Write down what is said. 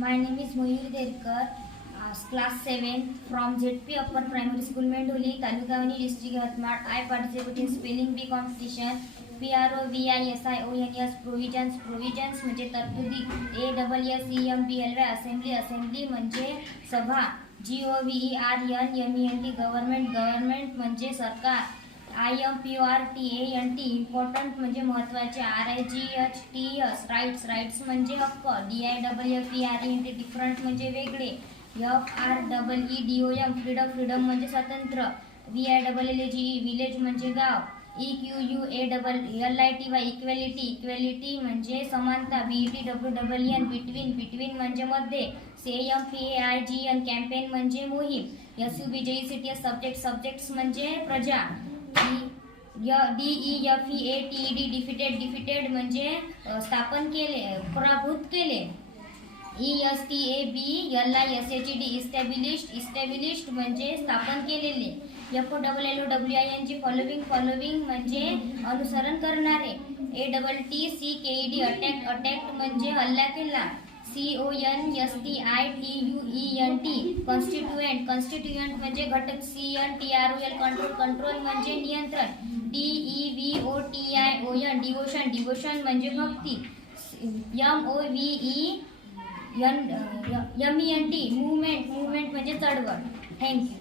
My name is Mayur Derkar, class 7 from ZP Upper Primary School, Mendoli, Talukavani district, Yatmar. I participate in spelling bee competition. PROVISIONS provisions म्हणजे तरतुदी. ASSEMBLY assembly म्हणजे सभा. GOVERNMENT government म्हणजे सरकार. IMPORTANT important म्हणजे महत्त्वाचे. RIGHTS rights म्हणजे हक्क. DIFFERENT डिफरंट म्हणजे वेगळे. FREEDOM फ्रीडम म्हणजे स्वातंत्र्य. VILLAGE विलेज म्हणजे गाव. EQUALITY इक्वॅलिटी म्हणजे समानता. BETWNN बिटवीन म्हणजे मध्ये. CAMPAIGN कॅम्पेन म्हणजे मोहीम. SUBJECTS सब्जेक्ट्स म्हणजे प्रजा. DEFEATED डिफिटेड म्हणजे स्थापन केले, पराभूत केले. ESTABLISHED इस्टॅब्लिश्ड म्हणजे स्थापन केलेले. FOLLOWING फॉलोविंग म्हणजे अनुसरण करणारे. ATTCKED अटॅक्ट म्हणजे हल्ला केला. कॉन्स्टिट्यूएंट म्हणजे घटक. CNTROL कंट्रोल म्हणजे नियंत्रण. DEVOTION डिवोशन म्हणजे भक्ती. MOVEMENT मूवमेंट म्हणजे चळवळ. थँक्यू.